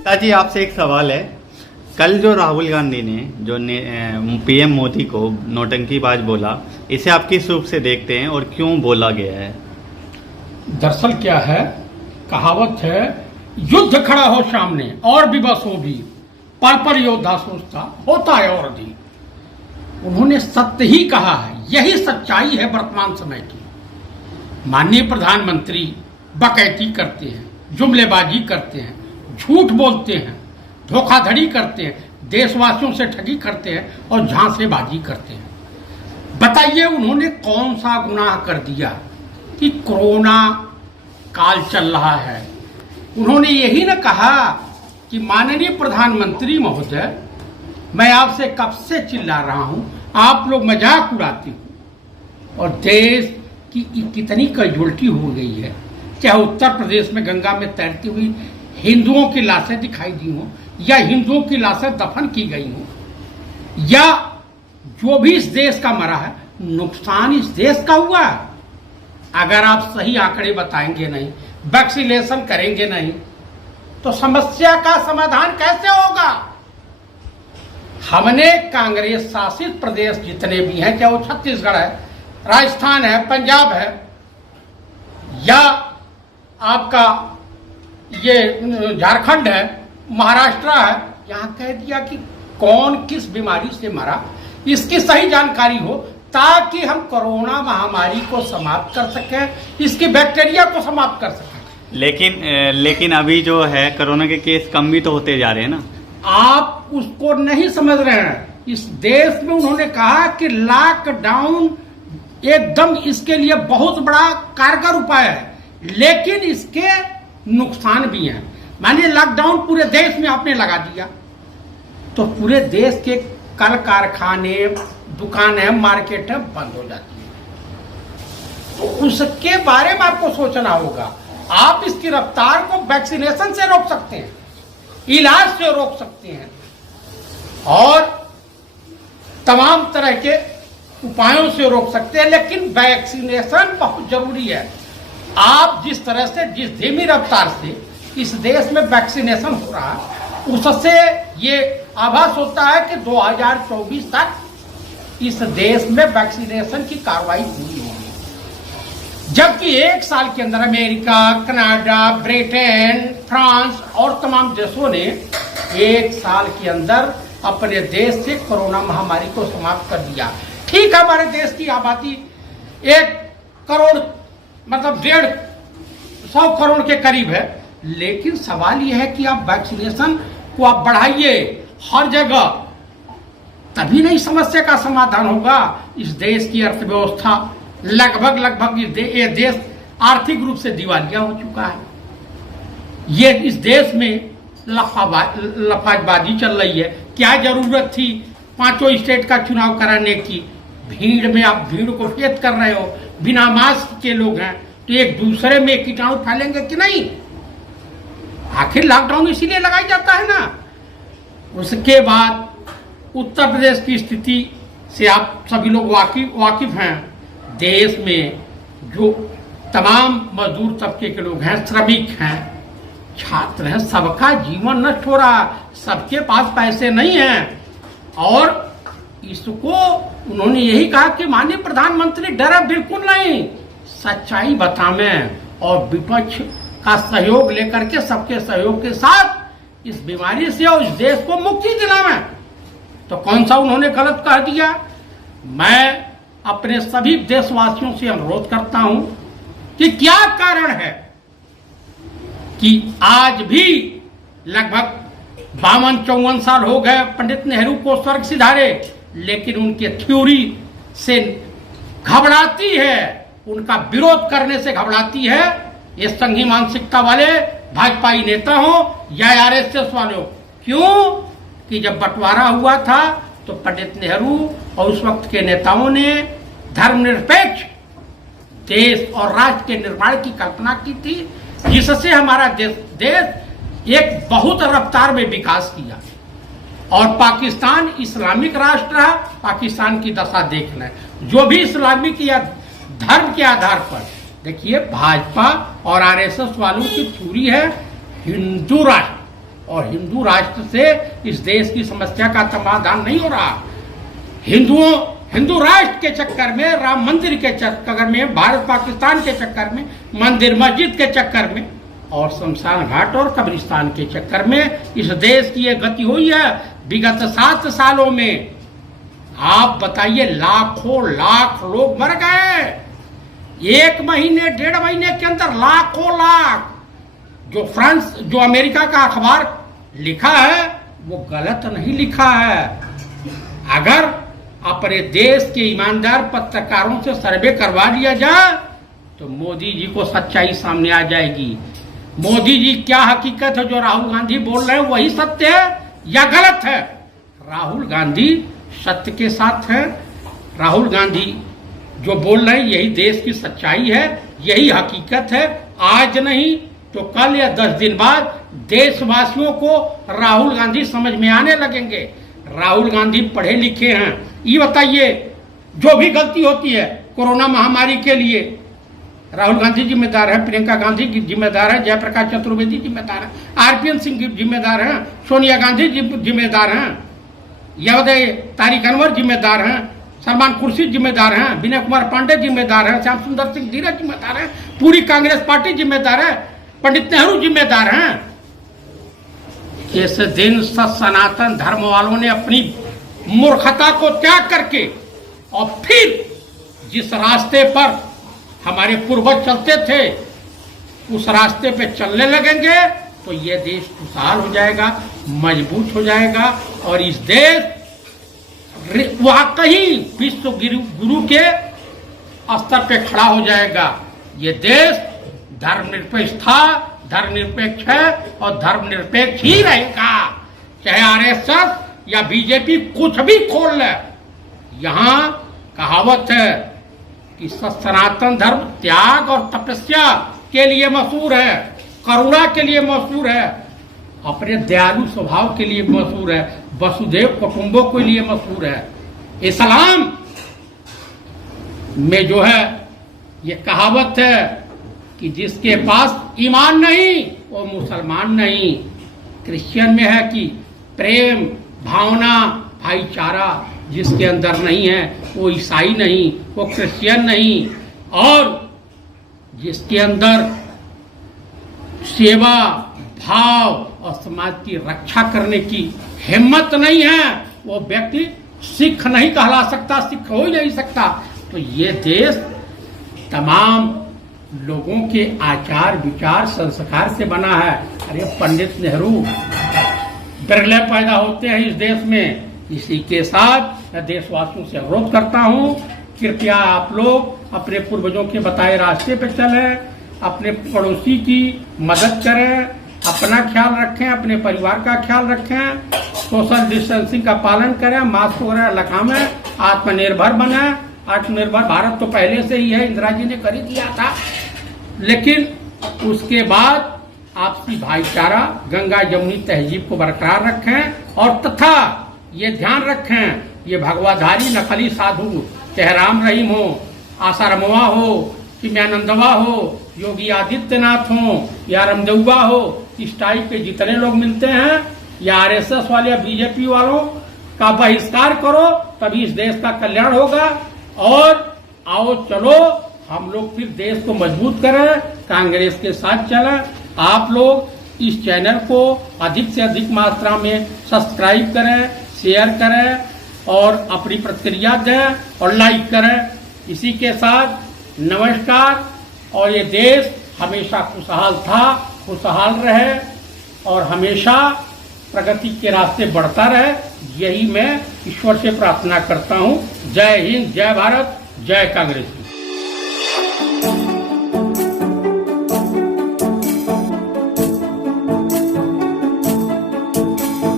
ताजी आपसे एक सवाल है। कल जो राहुल गांधी ने जो पीएम मोदी को नौटंकीबाज बोला, इसे आप किस रूप से देखते हैं और क्यों बोला गया है? दरअसल क्या है, कहावत है, युद्ध खड़ा हो सामने और भी बस हो भी, पर योद्धा सोचता होता है और भी। उन्होंने सत्य ही कहा है, यही सच्चाई है वर्तमान समय की। माननीय प्रधानमंत्री डकैती करते हैं, जुमलेबाजी करते हैं, झूठ बोलते हैं, धोखाधड़ी करते हैं, देशवासियों से ठगी करते हैं और झांसेबाजी करते हैं। बताइए उन्होंने कौन सा गुनाह कर दिया कि कोरोना काल चल रहा है। उन्होंने यही न कहा कि माननीय प्रधानमंत्री महोदय, मैं आपसे कब से चिल्ला रहा हूं, आप लोग मजाक उड़ाते हो और देश की कितनी कैजुअल्टी हो गई है। चाहे उत्तर प्रदेश में गंगा में तैरती हुई हिंदुओं की लाशें दिखाई दी हों या हिंदुओं की लाशें दफन की गई हों, या जो भी इस देश का मरा है, नुकसान इस देश का हुआ है। अगर आप सही आंकड़े बताएंगे नहीं, वैक्सीनेशन करेंगे नहीं, तो समस्या का समाधान कैसे होगा? हमने कांग्रेस शासित प्रदेश जितने भी हैं, चाहे वो छत्तीसगढ़ है, राजस्थान है, पंजाब है, या आपका ये झारखंड है, महाराष्ट्र है, यहां कह दिया कि कौन किस बीमारी से मरा, इसकी सही जानकारी हो, ताकि हम कोरोना महामारी को समाप्त कर सकें, इसकी बैक्टीरिया को समाप्त कर सकें। लेकिन अभी जो है कोरोना के केस कम भी तो होते जा रहे हैं ना। आप उसको नहीं समझ रहे हैं। इस देश में उन्होंने कहा कि लॉकडाउन एकदम इसके लिए बहुत बड़ा कारगर उपाय है, लेकिन इसके नुकसान भी हैं। मानिए लॉकडाउन पूरे देश में आपने लगा दिया, तो पूरे देश के कल कारखाने, दुकानें, मार्केटें बंद हो जाती हैं। तो उसके बारे में आपको सोचना होगा। आप इसकी रफ्तार को वैक्सीनेशन से रोक सकते हैं, इलाज से रोक सकते हैं, और तमाम तरह के उपायों से रोक सकते हैं, लेकिन वैक्सीनेशन बहुत जरूरी है। आप जिस तरह से, जिस धीमी रफ्तार से इस देश में वैक्सीनेशन हो रहा है, उससे ये आभास होता है कि 2024 तक इस देश में वैक्सीनेशन की कार्रवाई पूरी होगी। जबकि एक साल के अंदर अमेरिका, कनाडा, ब्रिटेन, फ्रांस और तमाम देशों ने एक साल के अंदर अपने देश से कोरोना महामारी को समाप्त कर दिया। ठीक है, हमारे देश की आबादी 1 करोड़ मतलब 150 करोड़ के करीब है, लेकिन सवाल यह है कि आप वैक्सीनेशन को आप बढ़ाइए हर जगह, तभी नहीं समस्या का समाधान होगा। इस देश की अर्थव्यवस्था लगभग ये देश आर्थिक रूप से दिवालिया हो चुका है। ये इस देश में लफाजबाजी चल रही है। क्या जरूरत थी 5 स्टेट का चुनाव कराने की? भीड़ में आप भीड़ को फेत कर रहे हो, बिना मास्क के लोग हैं, तो एक दूसरे में कीटाणु फैलेंगे कि नहीं? आखिर लॉकडाउन इसीलिए लगाया जाता है ना। उसके बाद उत्तर प्रदेश की स्थिति से आप सभी लोग वाकिफ हैं। देश में जो तमाम मजदूर तबके के लोग हैं, श्रमिक हैं, छात्र हैं, सबका जीवन नष्ट हो रहा, सबके पास पैसे नहीं हैं। और इसको उन्होंने यही कहा कि माननीय प्रधानमंत्री डरे बिल्कुल नहीं, सच्चाई बतावें और विपक्ष का सहयोग लेकर के, सबके सहयोग के साथ इस बीमारी से और इस देश को मुक्ति दिलावें। तो कौन सा उन्होंने गलत कह दिया? मैं अपने सभी देशवासियों से अनुरोध करता हूं कि क्या कारण है कि आज भी लगभग 52-54 साल हो गए पंडित नेहरू को स्वर्ग सिधारे, लेकिन उनके थ्योरी से घबराती है, उनका विरोध करने से घबराती है ये संघी मानसिकता वाले भाजपाई नेता हो या आरएसएस वाले। क्यों कि जब बंटवारा हुआ था तो पंडित नेहरू और उस वक्त के नेताओं ने धर्मनिरपेक्ष देश और राष्ट्र के निर्माण की कल्पना की थी, जिससे हमारा देश एक बहुत रफ्तार में विकास किया। और पाकिस्तान इस्लामिक राष्ट्र है, पाकिस्तान की दशा देख लें। जो भी इस्लामिक या धर्म के आधार पर, देखिए भाजपा और आरएसएस वालों की थ्योरी है हिंदू राष्ट्र, और हिंदू राष्ट्र से इस देश की समस्या का समाधान नहीं हो रहा। हिंदू राष्ट्र के चक्कर में, राम मंदिर के चक्कर में, भारत पाकिस्तान के चक्कर में, मंदिर मस्जिद के चक्कर में और शमशान घाट और कब्रिस्तान के चक्कर में इस देश की ये गति हुई है विगत 7 सालों में। आप बताइए, लाखों लाख लोग मर गए 1 महीने 1.5 महीने के अंदर, लाखों लाख। जो अमेरिका का अखबार लिखा है वो गलत नहीं लिखा है। अगर अपने देश के ईमानदार पत्रकारों से सर्वे करवा लिया जाए तो मोदी जी को सच्चाई सामने आ जाएगी। मोदी जी क्या हकीकत है जो राहुल गांधी बोल रहे हैं वही सत्य है या गलत है? राहुल गांधी सत्य के साथ है। राहुल गांधी जो बोल रहे हैं यही देश की सच्चाई है, यही हकीकत है। आज नहीं तो कल या 10 दिन बाद देशवासियों को राहुल गांधी समझ में आने लगेंगे। राहुल गांधी पढ़े लिखे हैं। ये बताइए, जो भी गलती होती है कोरोना महामारी के लिए राहुल गांधी जिम्मेदार है, प्रियंका गांधी जिम्मेदार है, जयप्रकाश चतुर्वेदी जिम्मेदार है, आरपीएन सिंह जिम्मेदार हैं, सोनिया गांधी जिम्मेदार हैं, या तारिक अनवर जिम्मेदार हैं, सलमान खुर्शीद जिम्मेदार हैं, विनय कुमार पांडे जिम्मेदार हैं, श्याम सुंदर सिंह धीरज जिम्मेदार हैं, पूरी कांग्रेस पार्टी जिम्मेदार है, पंडित नेहरू जिम्मेदार हैं। इस दिन सनातन धर्म वालों ने अपनी मूर्खता को त्याग करके और फिर जिस रास्ते पर हमारे पूर्वज चलते थे उस रास्ते पे चलने लगेंगे तो ये देश खुशहाल हो जाएगा, मजबूत हो जाएगा और इस देश वाकई विश्व गुरु के स्तर पे खड़ा हो जाएगा। ये देश धर्मनिरपेक्ष है और धर्मनिरपेक्ष ही रहेगा, चाहे आरएसएस या बीजेपी कुछ भी खोल ले। यहाँ कहावत है कि सनातन धर्म त्याग और तपस्या के लिए मशहूर है, करुणा के लिए मशहूर है, अपने दयालु स्वभाव के लिए मशहूर है, वसुधैव कुटुंबों के लिए मशहूर है। इस्लाम में जो है ये कहावत है कि जिसके पास ईमान नहीं वो मुसलमान नहीं। क्रिश्चियन में है कि प्रेम, भावना, भाईचारा जिसके अंदर नहीं है वो ईसाई नहीं, वो क्रिश्चियन नहीं। और जिसके अंदर सेवा भाव और समाज की रक्षा करने की हिम्मत नहीं है वो व्यक्ति सिख नहीं कहला सकता, सिख हो ही नहीं सकता। तो ये देश तमाम लोगों के आचार विचार संस्कार से बना है। अरे पंडित नेहरू बिरले पैदा होते हैं इस देश में। इसी के साथ मैं देशवासियों से अनुरोध करता हूँ, कृपया आप लोग अपने पूर्वजों के बताए रास्ते पर चलें, अपने पड़ोसी की मदद करें, अपना ख्याल रखें, अपने परिवार का ख्याल रखें, सोशल डिस्टेंसिंग का पालन करें, मास्क वगैरह लगाएं, आत्मनिर्भर बने। आत्मनिर्भर भारत तो पहले से ही है, इंदिरा जी ने कर ही दिया था। लेकिन उसके बाद आपसी भाईचारा, गंगा जमुनी तहजीब को बरकरार रखें और तथा ये ध्यान रखें, ये भगवाधारी नकली साधु चाहे राम रहीम हो, आशा रमवा हो, चिन्मयानंदवा हो, योगी आदित्यनाथ हो या रामदेवबा हो, इस टाइप के जितने लोग मिलते हैं या आरएसएस वाले या बीजेपी वालों का बहिष्कार करो, तभी इस देश का कल्याण होगा। और आओ चलो हम लोग फिर देश को मजबूत करें, कांग्रेस के साथ चलें। आप लोग इस चैनल को अधिक से अधिक मात्रा में सब्सक्राइब करें, शेयर करें और अपनी प्रतिक्रिया दें और लाइक करें। इसी के साथ नमस्कार। और ये देश हमेशा खुशहाल था, खुशहाल रहे और हमेशा प्रगति के रास्ते बढ़ता रहे, यही मैं ईश्वर से प्रार्थना करता हूँ। जय हिंद, जय भारत, जय कांग्रेस।